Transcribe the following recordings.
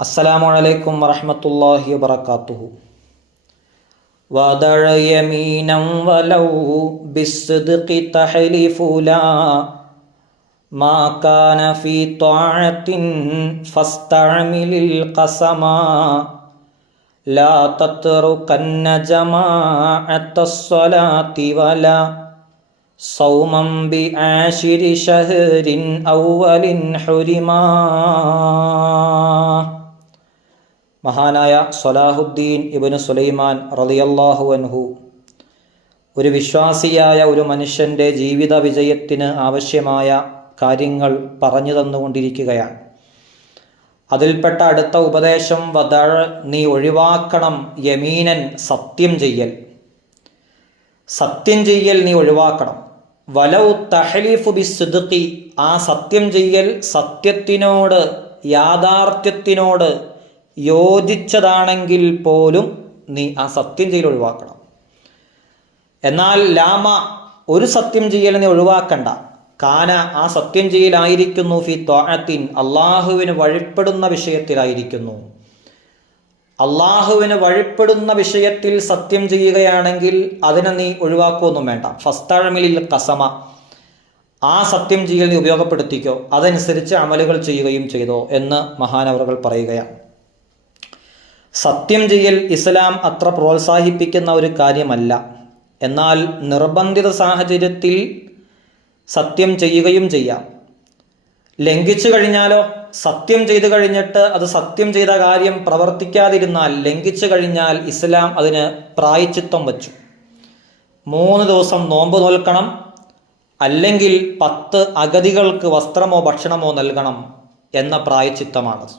അസ്സലാമു അലൈക്കും വറഹ്മത്തുള്ളാഹി വബറകാതുഹു. വദഅ യമീനൻ വലൗ ബിസ്സിദ്ഖി തഹ്ലിഫു ലാ മാ കാന ഫീ ത്വാഅത്തിൻ ഫസ്തഅമിലിൽ ഖസമാ ലാ തത്റുകന്ന ജമാഅത്തസ് സ്വലാത്തി വലാ സൗമൻ ബിആശിരി ശഹ്രിൻ അവ്വലിൻ ഹുരിമാ. മഹാനായ സ്വലാഹുദ്ദീൻ ഇബ്നു സുലൈമാൻ റളിയല്ലാഹു അൻഹു ഒരു വിശ്വാസിയായ ഒരു മനുഷ്യൻ്റെ ജീവിത വിജയത്തിന് ആവശ്യമായ കാര്യങ്ങൾ പറഞ്ഞു തന്നുകൊണ്ടിരിക്കുകയാണ്. അതിൽപ്പെട്ട അടുത്ത ഉപദേശം വദഅ, നീ ഒഴിവാക്കണം, യമീനൻ, സത്യം ചെയ്യൽ. സത്യം ചെയ്യൽ നീ ഒഴിവാക്കണം. വലൗ തഹ്ലിഫു ബിസ്സിദ്ഖി, ആ സത്യം ചെയ്യൽ സത്യത്തിനോട്, യാഥാർത്ഥ്യത്തിനോട് യോജിച്ചതാണെങ്കിൽ പോലും നീ ആ സത്യം ചെയ്യൽ ഒഴിവാക്കണം. എന്നാൽ ലാമ, ഒരു സത്യം ചെയ്യൽ നീ ഒഴിവാക്കണ്ട. കാന, ആ സത്യം ചെയ്യലായിരിക്കുന്നു ഫി ത്വാഅത്തിൻ, അള്ളാഹുവിന് വഴിപ്പെടുന്ന വിഷയത്തിലായിരിക്കുന്നു. അള്ളാഹുവിന് വഴിപ്പെടുന്ന വിഷയത്തിൽ സത്യം ചെയ്യുകയാണെങ്കിൽ അതിനെ നീ ഒഴിവാക്കുകയൊന്നും വേണ്ട. ഫസ്തഅമിലിൽ ഖസമ, ആ സത്യം ചെയ്യൽ നീ ഉപയോഗപ്പെടുത്തിക്കോ, അതനുസരിച്ച് അമലുകൾ ചെയ്യുകയും ചെയ്തോ എന്ന് മഹാനവറുകൾ പറയുകയാണ്. സത്യം ചെയ്യൽ ഇസ്ലാം അത്ര പ്രോത്സാഹിപ്പിക്കുന്ന ഒരു കാര്യമല്ല. എന്നാൽ നിർബന്ധിത സാഹചര്യത്തിൽ സത്യം ചെയ്യുകയും ചെയ്യാം. ലംഘിച്ചു കഴിഞ്ഞാലോ, സത്യം ചെയ്തു കഴിഞ്ഞിട്ട് അത് സത്യം ചെയ്ത കാര്യം പ്രവർത്തിക്കാതിരുന്നാൽ, ലംഘിച്ചു കഴിഞ്ഞാൽ ഇസ്ലാം അതിന് പ്രായശ്ചിത്തം വച്ചു. 3 ദിവസം നോമ്പ് നോൽക്കണം, അല്ലെങ്കിൽ 10 അഗതികൾക്ക് വസ്ത്രമോ ഭക്ഷണമോ നൽകണം എന്ന പ്രായശ്ചിത്തമാണത്.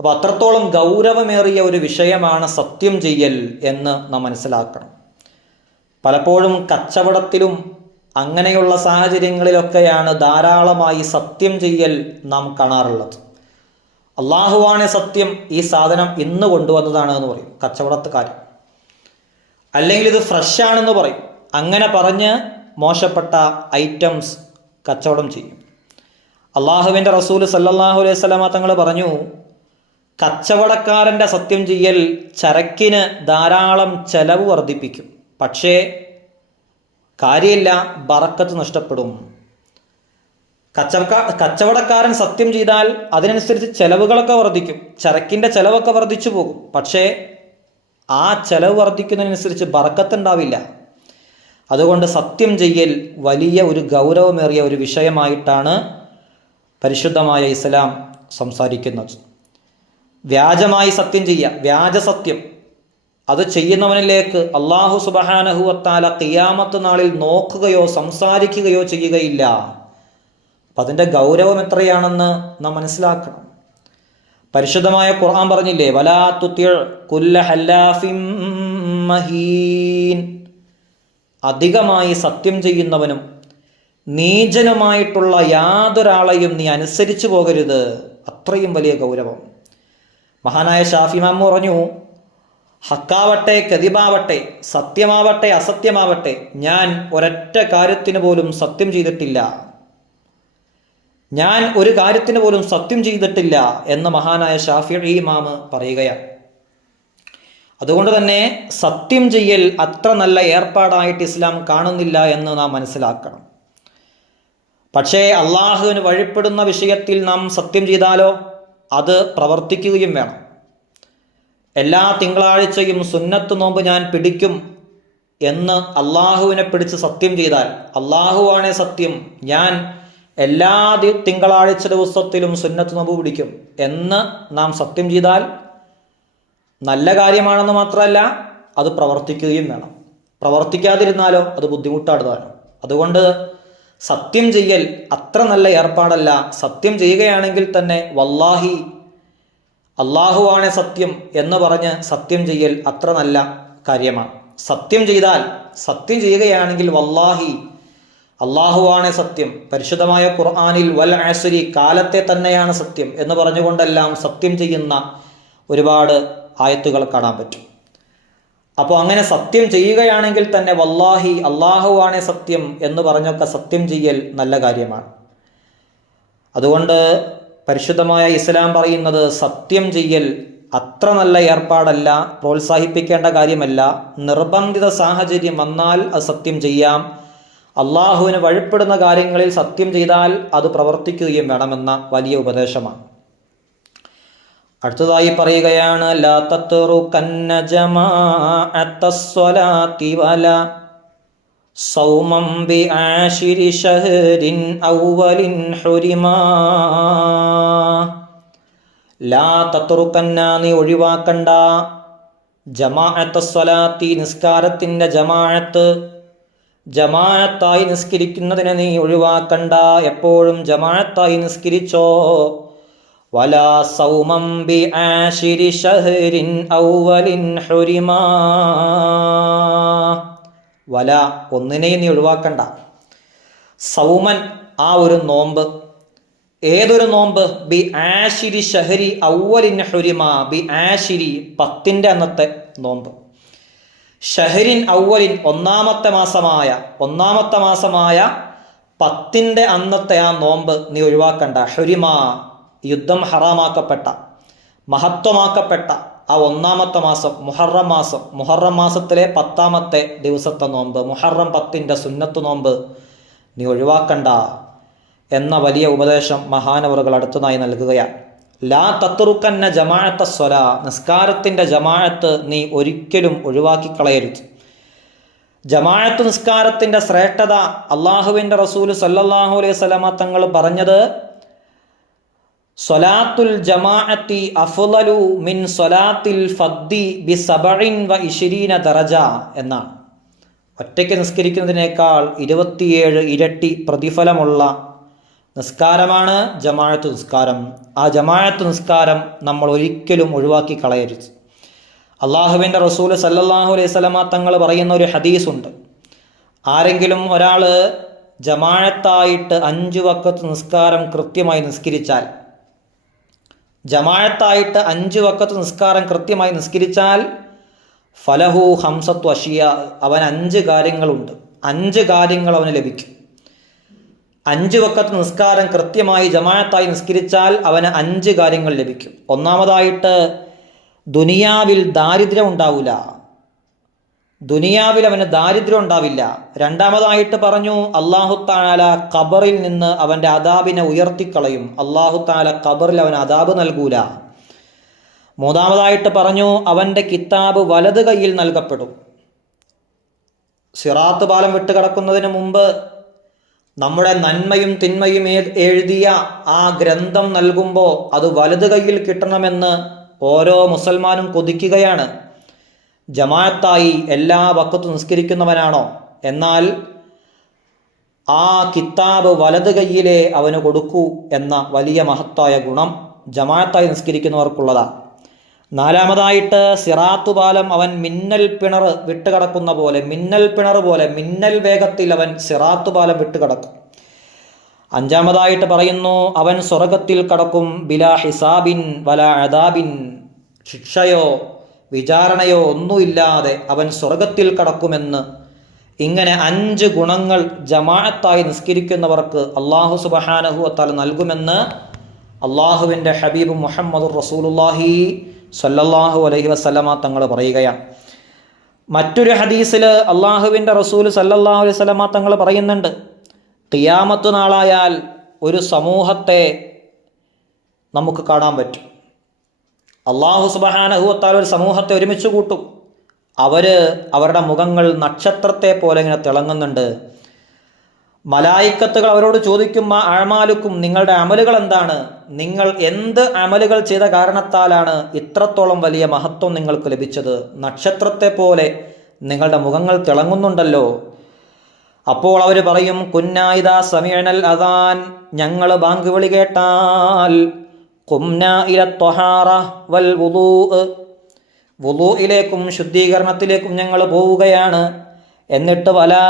അപ്പോൾ അത്രത്തോളം ഗൗരവമേറിയ ഒരു വിഷയമാണ് സത്യം ചെയ്യൽ എന്ന് നാം മനസ്സിലാക്കണം. പലപ്പോഴും കച്ചവടത്തിലും അങ്ങനെയുള്ള സാഹചര്യങ്ങളിലൊക്കെയാണ് ധാരാളമായി സത്യം ചെയ്യൽ നാം കാണാറുള്ളത്. അള്ളാഹുവാണ് സത്യം, ഈ സാധനം ഇന്ന് കൊണ്ടുവന്നതാണ് എന്ന് പറയും കച്ചവടക്കാരൻ. അല്ലെങ്കിൽ ഇത് ഫ്രഷ് ആണെന്ന് പറയും. അങ്ങനെ പറഞ്ഞ് മോശപ്പെട്ട ഐറ്റംസ് കച്ചവടം ചെയ്യും. അള്ളാഹുവിൻ്റെ റസൂൽ സല്ലല്ലാഹു അലൈഹി വസല്ലമ തങ്ങൾ പറഞ്ഞു, കച്ചവടക്കാരൻ്റെ സത്യം ചെയ്യൽ ചരക്കിന് ധാരാളം ചെലവ് വർദ്ധിപ്പിക്കും, പക്ഷേ കാര്യമില്ല, ബറക്കത്ത് നഷ്ടപ്പെടും. കച്ചവടക്കാരൻ സത്യം ചെയ്താൽ അതിനനുസരിച്ച് ചെലവുകളൊക്കെ വർദ്ധിക്കും, ചരക്കിൻ്റെ ചെലവൊക്കെ വർദ്ധിച്ചു പോകും, പക്ഷേ ആ ചെലവ് വർദ്ധിക്കുന്നതിനനുസരിച്ച് ബറക്കത്ത് ഉണ്ടാവില്ല. അതുകൊണ്ട് സത്യം ചെയ്യൽ വലിയ ഒരു ഗൗരവമേറിയ ഒരു വിഷയമായിട്ടാണ് പരിശുദ്ധമായ ഇസ്ലാം സംസാരിക്കുന്നത്. വ്യാജമായി സത്യം ചെയ്യുക, വ്യാജസത്യം, അത് ചെയ്യുന്നവനിലേക്ക് അള്ളാഹു സുബ്ഹാനഹു വ തആല ഖിയാമത്ത് നാളിൽ നോക്കുകയോ സംസാരിക്കുകയോ ചെയ്യുകയില്ല. അപ്പം അതിൻ്റെ ഗൗരവം എത്രയാണെന്ന് നാം മനസ്സിലാക്കണം. പരിശുദ്ധമായ ഖുർആൻ പറഞ്ഞില്ലേ, വലാ തുതിഉ കുല്ല ഹല്ലാഫിൻ മഹീൻ, അധികമായി സത്യം ചെയ്യുന്നവനും നീചനുമായിട്ടുള്ള യാതൊരാളെയും നീ അനുസരിച്ചു പോകരുത്. അത്രയും വലിയ ഗൗരവം. മഹാനായ ഷാഫി ഇമാം പറഞ്ഞു, ഹക്കാവട്ടെ കദിബാവട്ടെ, സത്യമാവട്ടെ അസത്യമാവട്ടെ, ഞാൻ ഒരൊറ്റ കാര്യത്തിന് പോലും സത്യം ചെയ്തിട്ടില്ല, ഞാൻ ഒരു കാര്യത്തിന് പോലും സത്യം ചെയ്തിട്ടില്ല എന്ന് മഹാനായ ഷാഫിഈ ഇമാം പറയുകയാണ്. അതുകൊണ്ട് തന്നെ സത്യം ചെയ്യൽ അത്ര നല്ല ഏർപ്പാടായിട്ട് ഇസ്ലാം കാണുന്നില്ല എന്ന് നാം മനസ്സിലാക്കണം. പക്ഷേ അള്ളാഹുവിന് വഴിപ്പെടുന്ന വിഷയത്തിൽ നാം സത്യം ചെയ്താലോ അത് പ്രവർത്തിക്കുകയും വേണം. എല്ലാ തിങ്കളാഴ്ചയും സുന്നത്ത് നോമ്പ് ഞാൻ പിടിക്കും എന്ന് അള്ളാഹുവിനെ പിടിച്ച് സത്യം ചെയ്താൽ, അള്ളാഹുവാണ് സത്യം, ഞാൻ എല്ലാ തിങ്കളാഴ്ച ദിവസത്തിലും സുന്നത്ത് നോമ്പ് പിടിക്കും എന്ന് നാം സത്യം ചെയ്താൽ നല്ല കാര്യമാണെന്ന് മാത്രമല്ല, അത് പ്രവർത്തിക്കുകയും വേണം. പ്രവർത്തിക്കാതിരുന്നാലോ അത് ബുദ്ധിമുട്ടാണ് താനും. അതുകൊണ്ട് സത്യം ചെയ്യൽ അത്ര നല്ല ഏർപ്പാടല്ല. സത്യം ചെയ്യുകയാണെങ്കിൽ തന്നെ വല്ലാഹി, അള്ളാഹുവാണ് സത്യം എന്ന് പറഞ്ഞ് സത്യം ചെയ്യൽ അത്ര നല്ല കാര്യമാണ്. സത്യം ചെയ്താൽ, സത്യം ചെയ്യുകയാണെങ്കിൽ വല്ലാഹി, അള്ളാഹുവാണ് സത്യം. പരിശുദ്ധമായ ഖുർആനിൽ വൽ അസ്രി, കാലത്തെ തന്നെയാണ് സത്യം എന്ന് പറഞ്ഞുകൊണ്ടെല്ലാം സത്യം ചെയ്യുന്ന ഒരുപാട് ആയത്തുകൾ കാണാൻ പറ്റും. അപ്പോൾ അങ്ങനെ സത്യം ചെയ്യുകയാണെങ്കിൽ തന്നെ വല്ലാഹി, അള്ളാഹുവാണ് സത്യം എന്ന് പറഞ്ഞൊക്കെ സത്യം ചെയ്യൽ നല്ല കാര്യമാണ്. അതുകൊണ്ട് പരിശുദ്ധമായ ഇസ്ലാം പറയുന്നത് സത്യം ചെയ്യൽ അത്ര നല്ല ഏർപ്പാടല്ല, പ്രോത്സാഹിപ്പിക്കേണ്ട കാര്യമല്ല. നിർബന്ധിത സാഹചര്യം വന്നാൽ അത് സത്യം ചെയ്യാം. അള്ളാഹുവിന് വഴിപ്പെടുന്ന കാര്യങ്ങളിൽ സത്യം ചെയ്താൽ അത് പ്രവർത്തിക്കുകയും വേണമെന്ന വലിയ ഉപദേശമാണ്. അടുത്തതായി പറയുകയാണ്, ലാ തത്റുകന്ന ജമാഅത്തസ്സലാത്തി വലാ സൗമം ബിആശിരി ശഹരിൻ അവ്വലിൻ ഹുരിമാ. ലാ തത്റുകന്ന, നീ ഒഴിവാക്കണ്ട, ജമാഅത്തസ്സലാത്തി, നിസ്കാരത്തിൻ്റെ ജമാഅത്ത്, ജമാഅത്തായി നിസ്കരിക്കുന്നതിനെ നീ ഒഴിവാക്കണ്ട, എപ്പോഴും ജമാഅത്തായി നിസ്കരിച്ചോ. വലാ സൗമം ബിആശിരി ശഹരിൻ അവ്വലിൻ ഹുരിമാ. വല, ഒന്നിനെയും നീ ഒഴിവാക്കണ്ട. സൗമൻ, ആ ഒരു നോമ്പ്. ഏതൊരു നോമ്പ്? ബി ആശിരി ഷഹരി അവ്വലിൻ ഹുരിമ. ബി ആശിരി, 10ന്റെ അന്നത്തെ നോമ്പ്. ഷഹരിൻ അവ്വലിൻ, ഒന്നാമത്തെ മാസമായ 10ന്റെ അന്നത്തെ ആ നോമ്പ് നീ ഒഴിവാക്കണ്ട. ഹുരിമ, യുദ്ധം ഹറാമാക്കപ്പെട്ട, മഹത്വമാക്കപ്പെട്ട ആ ഒന്നാമത്തെ മാസം മുഹറം മാസം. മുഹറം മാസത്തിലെ 10ാമത്തെ ദിവസത്തെ നോമ്പ്, മുഹറം 10ന്റെ സുന്നത്ത് നോമ്പ് നീ ഒഴിവാക്കണ്ട എന്ന വലിയ ഉപദേശം മഹാനവറുകൾ അടുത്തതായി നൽകുകയാണ്. ലാ തത്റുകന്ന ജമാഅത്ത സ്വലാ, നിസ്കാരത്തിൻ്റെ ജമാഅത്ത് നീ ഒരിക്കലും ഒഴിവാക്കിക്കളയരുത്. ജമാഅത്ത് നിസ്കാരത്തിൻ്റെ ശ്രേഷ്ഠത അള്ളാഹുവിൻ്റെ റസൂല് സല്ലല്ലാഹു അലൈഹി വസല്ലമ തങ്ങൾ പറഞ്ഞത്, സ്വലാത്തുൽ ജമാഅത്തി അഫ്ളലു മിൻ സ്വലാത്തിൽ ഫദ്ദി ബി 27 ദറജ എന്നാണ്. ഒറ്റയ്ക്ക് നിസ്കരിക്കുന്നതിനേക്കാൾ 27 ഇരട്ടി പ്രതിഫലമുള്ള നിസ്കാരമാണ് ജമാഅത്ത് നിസ്കാരം. ആ ജമാഅത്ത് നിസ്കാരം നമ്മൾ ഒരിക്കലും ഒഴിവാക്കി കളയരുത്. അള്ളാഹുവിൻ്റെ റസൂല് സല്ലല്ലാഹു അലൈഹി വസല്ലമ തങ്ങൾ പറയുന്ന ഒരു ഹദീസുണ്ട്. ആരെങ്കിലും ഒരാൾ ജമാഅത്തായിട്ട് 5 വഖത്ത് നിസ്കാരം കൃത്യമായി നിസ്കരിച്ചാൽ, ജമാഅത്തായിട്ട് 5 വഖത്ത് നിസ്കാരം കൃത്യമായി നിസ്കരിച്ചാൽ, ഫലഹു ഹംസത്തു അഷിയ, അവൻ 5 കാര്യങ്ങളുണ്ട്. 5 കാര്യങ്ങൾ അവന് ലഭിക്കും. 5 വഖത്ത് നിസ്കാരം കൃത്യമായി ജമാഅത്തായി നിസ്കരിച്ചാൽ അവന് 5 കാര്യങ്ങൾ ലഭിക്കും. ഒന്നാമതായിട്ട്, ദുനിയാവിൽ ദാരിദ്ര്യം ഉണ്ടാവില്ല. ദുനിയാവിൽ അവന് ദാരിദ്ര്യം ഉണ്ടാവില്ല. രണ്ടാമതായിട്ട് പറഞ്ഞു, അല്ലാഹു തആല ഖബറിൽ നിന്ന് അവൻ്റെ അദാബിനെ ഉയർത്തിക്കളയും. അല്ലാഹു തആല ഖബറിൽ അവന് അദാബ് നൽകൂല. മൂന്നാമതായിട്ട് പറഞ്ഞു, അവൻ്റെ കിതാബ് വലത് കൈയിൽ നൽകപ്പെടും. സിറാത്ത് പാലം വിട്ടുകിടക്കുന്നതിന് മുമ്പ് നമ്മുടെ നന്മയും തിന്മയും എഴുതിയ ആ ഗ്രന്ഥം നൽകുമ്പോൾ അത് വലത് കൈയിൽ കിട്ടണമെന്ന് ഓരോ മുസൽമാനും കൊതിക്കുകയാണ്. ജമാഅത്തായി എല്ലാ വഖത്തും നിസ്കരിക്കുന്നവനാണോ? എന്നാൽ ആ കിതാബ് വലത് കൈയിലെ അവന് കൊടുക്കൂ എന്ന വലിയ മഹത്തായ ഗുണം ജമാഅത്തായി നിസ്കരിക്കുന്നവർക്കുള്ളതാണ്. നാലാമതായിട്ട്, സിറാത്തു പാലം അവൻ മിന്നൽ പിണർ വിട്ടുകിടക്കുന്ന പോലെ, മിന്നൽ പിണർ പോലെ മിന്നൽ വേഗത്തിൽ അവൻ സിറാത്തു പാലം വിട്ടുകിടക്കും. അഞ്ചാമതായിട്ട് പറയുന്നു, അവൻ സ്വർഗത്തിൽ കടക്കും ബിലാ ഹിസാബിൻ വലാ അദാബിൻ, ശിക്ഷയോ വിചാരണയോ ഒന്നുമില്ലാതെ അവൻ സ്വർഗത്തിൽ കടക്കുമെന്ന്. ഇങ്ങനെ 5 ഗുണങ്ങൾ ജമാഅത്തായി നിസ്കരിക്കുന്നവർക്ക് അല്ലാഹു സുബ്ഹാനഹു വ തആല നൽകുമെന്ന് അള്ളാഹുവിൻ്റെ ഹബീബ് മുഹമ്മദുർ റസൂലുള്ളാഹി സ്വല്ലല്ലാഹു അലൈഹി വസല്ലമ തങ്ങൾ പറയുകയാണ്. മറ്റൊരു ഹദീസിൽ അള്ളാഹുവിൻ്റെ റസൂൽ സ്വല്ലല്ലാഹു അലൈഹി വസല്ലമ തങ്ങൾ പറയുന്നുണ്ട്, ഖിയാമത്ത് നാളായാൽ ഒരു സമൂഹത്തെ നമുക്ക് കാണാൻ പറ്റും. അല്ലാഹു സുബ്ഹാനഹു വ തആല ഒരു സമൂഹത്തെ ഒരുമിച്ച് കൂട്ടും. അവരുടെ മുഖങ്ങൾ നക്ഷത്രത്തെ പോലെ ഇങ്ങനെ തിളങ്ങുന്നുണ്ട്. മലായിക്കത്തുകൾ അവരോട് ചോദിക്കും, മാ അഅ്മാലുക്കും, നിങ്ങളുടെ അമലുകൾ എന്താണ്? നിങ്ങൾ എന്ത് അമലുകൾ ചെയ്ത കാരണത്താലാണ് ഇത്രത്തോളം വലിയ മഹത്വം നിങ്ങൾക്ക് ലഭിച്ചത്? നക്ഷത്രത്തെ പോലെ നിങ്ങളുടെ മുഖങ്ങൾ തിളങ്ങുന്നുണ്ടല്ലോ. അപ്പോൾ അവർ പറയും, കുന്നാ ഇദാ സമീഅനൽ അദാൻ, ഞങ്ങൾ ബാങ്ക് വിളി കേട്ടാൽ, ഖുംനാ ഇല ത്വഹാറ വൽ വുളൂ, വുളൂയിലേക്കും ശുദ്ധീകരണത്തിലേക്കും ഞങ്ങൾ പോവുകയാണ്. എന്നിട്ട് വലാ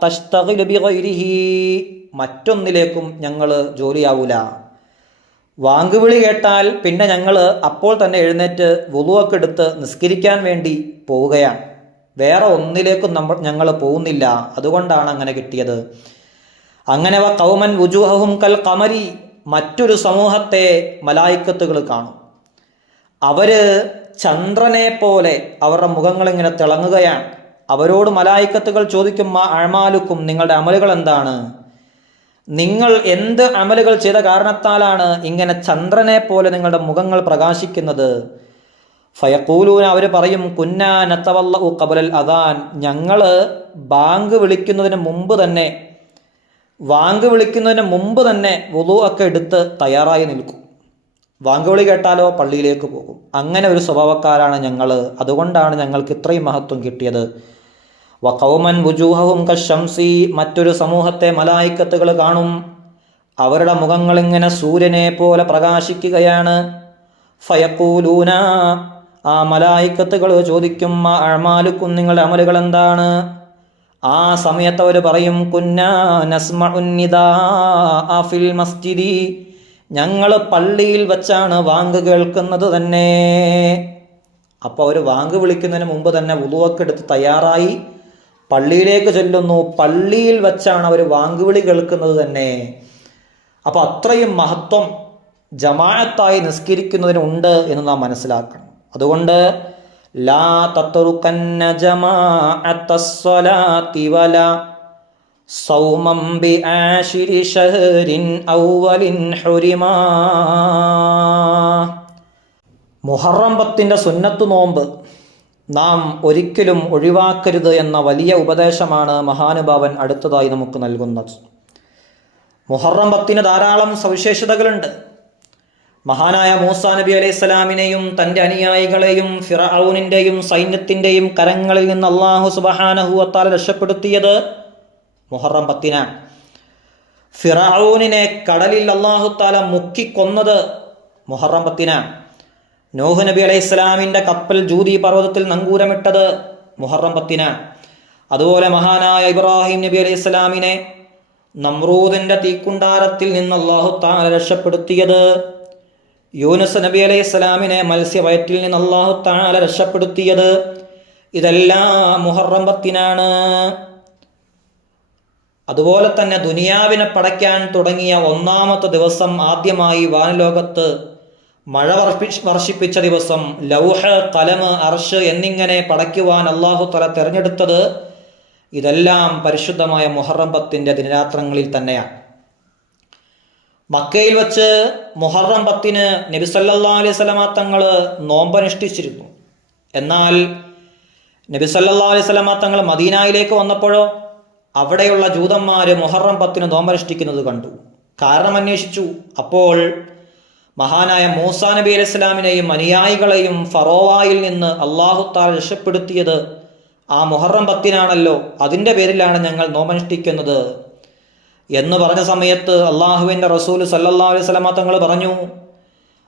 തശ്തഗിലു ബിഗൈരിഹി, മറ്റൊന്നിലേക്കും ഞങ്ങൾ ജോലിയാവൂല. വാങ്കുവിളി കേട്ടാൽ പിന്നെ ഞങ്ങൾ അപ്പോൾ തന്നെ എഴുന്നേറ്റ് വുളുവൊക്കെ എടുത്ത് നിസ്കരിക്കാൻ വേണ്ടി പോവുകയാണ്. വേറെ ഒന്നിലേക്കും ഞങ്ങൾ പോകുന്നില്ല. അതുകൊണ്ടാണ് അങ്ങനെ കിട്ടിയത്. അങ്ങനെ ഖൗമൻ വുജൂഹും കൽ ഖമരി, മറ്റൊരു സമൂഹത്തെ മലായിക്കത്തുകൾ കാണും. അവര് ചന്ദ്രനെ പോലെ അവരുടെ മുഖങ്ങളിങ്ങനെ തിളങ്ങുകയാണ്. അവരോട് മലായിക്കത്തുകൾ ചോദിക്കും, മാ അഅ്മാലുക്കും, നിങ്ങളുടെ അമലുകൾ എന്താണ്? നിങ്ങൾ എന്ത് അമലുകൾ ചെയ്ത കാരണത്താലാണ് ഇങ്ങനെ ചന്ദ്രനെ പോലെ നിങ്ങളുടെ മുഖങ്ങൾ പ്രകാശിക്കുന്നത്? ഫയഖൂലൂന, അവർ പറയും, കുന്നാ നതവല്ലഉ ഖബലൽ അദാൻ, ഞങ്ങൾ ബാങ്ക് വിളിക്കുന്നതിന് മുമ്പ് തന്നെ വുളു ഒക്കെ എടുത്ത് തയ്യാറായി നിൽക്കും. ബാങ്ക് വിളി കേട്ടാലോ പള്ളിയിലേക്ക് പോകും. അങ്ങനെ ഒരു സ്വഭാവക്കാരാണ് ഞങ്ങൾ. അതുകൊണ്ടാണ് ഞങ്ങൾക്ക് ഇത്രയും മഹത്വം കിട്ടിയത്. വഖൗമൻ വുജൂഹഹും കശംസി, മറ്റൊരു സമൂഹത്തെ മലായിക്കത്തുകൾ കാണും. അവരുടെ മുഖങ്ങൾ ഇങ്ങനെ സൂര്യനെ പോലെ പ്രകാശിക്കുകയാണ്. ഫയഖൂലൂന, ആ മലായിക്കത്തുകൾ ചോദിക്കും, മാ അഅ്മാലുക്കും, നിങ്ങളുടെ അമലുകൾ എന്താണ്? ആ സമയത്ത് അവർ പറയും, കുന്നാ നസ്മഉൻ നിദാഅ ഫിൽ മസ്ജിദി, ഞങ്ങൾ പള്ളിയിൽ വച്ചാണ് വാങ്ക് കേൾക്കുന്നത് തന്നെ. അപ്പോൾ അവർ വാങ്ക് വിളിക്കുന്നതിന് മുമ്പ് തന്നെ വുളുവൊക്കെ എടുത്ത് തയ്യാറായി പള്ളിയിലേക്ക് ചെല്ലുന്നു. പള്ളിയിൽ വച്ചാണ് അവർ വാങ്ക് വിളി കേൾക്കുന്നത് തന്നെ. അപ്പോൾ അത്രയും മഹത്വം ജമാഅത്തായി നിസ്കരിക്കുന്നതിനുണ്ട് എന്ന് നാം മനസ്സിലാക്കണം. അതുകൊണ്ട് ലാ തത്റുകന്ന ജമാഅത്തസ്സലാത്തി വലാ സൗമം ബിആശിരി ശഹരിൻ അവ്വലിൻ ഹുരിമാ. മുഹറം 10 സുന്നത്ത് നോമ്പ് നാം ഒരിക്കലും ഒഴിവാക്കരുത് എന്ന വലിയ ഉപദേശമാണ് മഹാനുഭാവൻ അടുത്തതായി നമുക്ക് നൽകുന്നത്. മുഹറം 10 ധാരാളം സവിശേഷതകളുണ്ട്. മഹാനായ മൂസാ നബി അലൈഹിസ്സലാമിനെയും തൻ്റെ അനുയായികളെയും ഫിർഔനിൻ്റെയും സൈന്യത്തിൻ്റെയും കരങ്ങളിൽ നിന്ന് അല്ലാഹു സുബ്ഹാനഹു വ തആല രക്ഷപ്പെടുത്തിയത് മുഹറം 10. ഫിർഔനിനെ കടലിൽ അല്ലാഹു തആല മുക്കിക്കൊന്നത് മുഹറം 10. നൂഹ് നബി അലൈഹിസ്സലാമിൻ്റെ കപ്പൽ ജൂദി പർവ്വതത്തിൽ നങ്കൂരമിട്ടത് മുഹറം 10. അതുപോലെ മഹാനായ ഇബ്രാഹിം നബി അലൈഹിസ്സലാമിനെ നമ്രൂദിൻ്റെ തീക്കുണ്ടാരത്തിൽ നിന്ന് അല്ലാഹു തആല രക്ഷപ്പെടുത്തിയത്, യൂനുസ് നബി അലൈഹിസ്സലാമിനെ മത്സ്യവയറ്റിൽ നിന്ന് അല്ലാഹു തആല രക്ഷപ്പെടുത്തിയത്, ഇതെല്ലാം മുഹറം 10. അതുപോലെ തന്നെ ദുനിയാവിനെ പടയ്ക്കാൻ തുടങ്ങിയ ഒന്നാമത്തെ ദിവസം, ആദ്യമായി വാനലോകത്ത് മഴ വർഷിപ്പിച്ച ദിവസം, ലൗഹ്, ഖലം, അർശ് എന്നിങ്ങനെ പടയ്ക്കുവാൻ അല്ലാഹു തആല തിരഞ്ഞെടുത്തത്, ഇതെല്ലാം പരിശുദ്ധമായ മുഹറം 10 ദിനരാത്രങ്ങളിൽ തന്നെയാണ്. മക്കയിൽ വച്ച് മുഹറം 10 നബി സല്ലല്ലാഹു അലൈഹി വസല്ലമ തങ്ങൾ നോമ്പനുഷ്ഠിച്ചിരുന്നു. എന്നാൽ നബി സല്ലല്ലാഹു അലൈഹി വസല്ലമ തങ്ങൾ മദീനയിലേക്ക് വന്നപ്പോഴോ അവിടെയുള്ള ജൂതന്മാർ മുഹറം 10 നോമ്പനുഷ്ഠിക്കുന്നത് കണ്ടു. കാരണം അന്വേഷിച്ചു. അപ്പോൾ മഹാനായ മൂസാ നബി അലൈഹി സ്വലാമിനെയും അനുയായികളെയും ഫറോവയിൽ നിന്ന് അല്ലാഹു തആല രക്ഷപ്പെടുത്തിയത് ആ മുഹറം 10 അതിൻ്റെ പേരിലാണ് ഞങ്ങൾ നോമ്പനുഷ്ഠിക്കുന്നത് എന്ന് പറഞ്ഞ സമയത്ത് അള്ളാഹുവിൻ്റെ റസൂൽ സല്ലല്ലാഹു അലൈഹി വസല്ലമ തങ്ങൾ പറഞ്ഞു,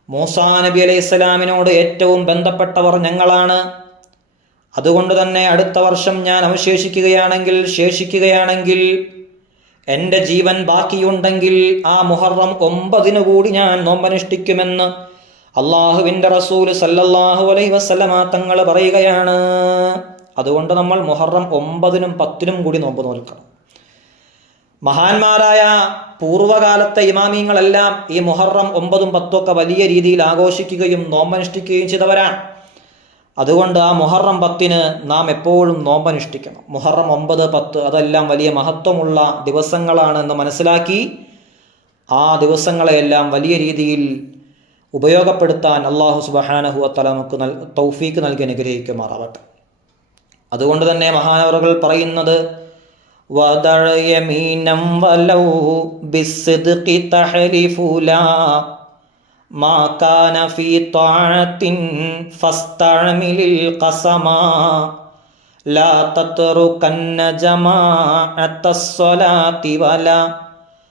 മൂസാ നബി അലൈഹി സ്വലാമിനോട് ഏറ്റവും ബന്ധപ്പെട്ടവർ ഞങ്ങളാണ്. അതുകൊണ്ട് തന്നെ അടുത്ത വർഷം ഞാൻ ശേഷിക്കുകയാണെങ്കിൽ എൻ്റെ ജീവൻ ബാക്കിയുണ്ടെങ്കിൽ ആ മുഹറം 9 കൂടി ഞാൻ നോമ്പനുഷ്ഠിക്കുമെന്ന് അള്ളാഹുവിൻ്റെ റസൂൽ സല്ലല്ലാഹു അലൈഹി വസല്ലമ തങ്ങൾ പറയുകയാണ്. അതുകൊണ്ട് നമ്മൾ മുഹറം 9 10 കൂടി നോമ്പ് നോൽക്കണം. മഹാന്മാരായ പൂർവ്വകാലത്തെ ഇമാമിങ്ങളെല്ലാം ഈ മുഹറം 9 10 വലിയ രീതിയിൽ ആഘോഷിക്കുകയും നോമ്പനുഷ്ഠിക്കുകയും ചെയ്തവരാണ്. അതുകൊണ്ട് ആ മുഹറം 10 നാം എപ്പോഴും നോമ്പനുഷ്ഠിക്കണം. മുഹറം 9 10 അതെല്ലാം വലിയ മഹത്വമുള്ള ദിവസങ്ങളാണെന്ന് മനസ്സിലാക്കി ആ ദിവസങ്ങളെയെല്ലാം വലിയ രീതിയിൽ ഉപയോഗപ്പെടുത്താൻ അല്ലാഹു സുബ്ഹാനഹു വ തആല നമുക്ക് തൗഫീക്ക് നൽകി അനുഗ്രഹിക്കുമാറാവട്ടെ. അതുകൊണ്ട് തന്നെ മഹാനവറുകൾ പറയുന്നത്, വദഅ യമീനം വലൗ ബിസ്സിദ്ഖി തഹ്ലിഫുലാ മാ കാന ഫീ ത്വാഅത്തിൻ ഫസ്തഅമിലിൽ ഖസമാ ലാ തത്റുകന്ന ജമാഅത്തസ്സലാത്തി വലാ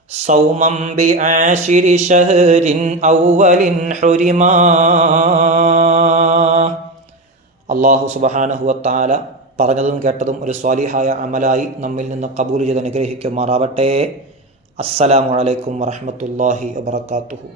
സൗമം ബിആശിരി ശഹരിൻ അവ്വലിൻ ഹുരിമാ. അല്ലാഹു സുബ്ഹാനഹു വ തആല പറഞ്ഞതും കേട്ടതും ഒരു സ്വാലിഹായ അമലായി നമ്മിൽ നിന്ന് ഖബൂൽ ചെയ്ത് അനുഗ്രഹിക്കുമാറാവട്ടെ. അസ്സലാമു അലൈക്കും വറഹ്മത്തുള്ളാഹി വബറകാതുഹു.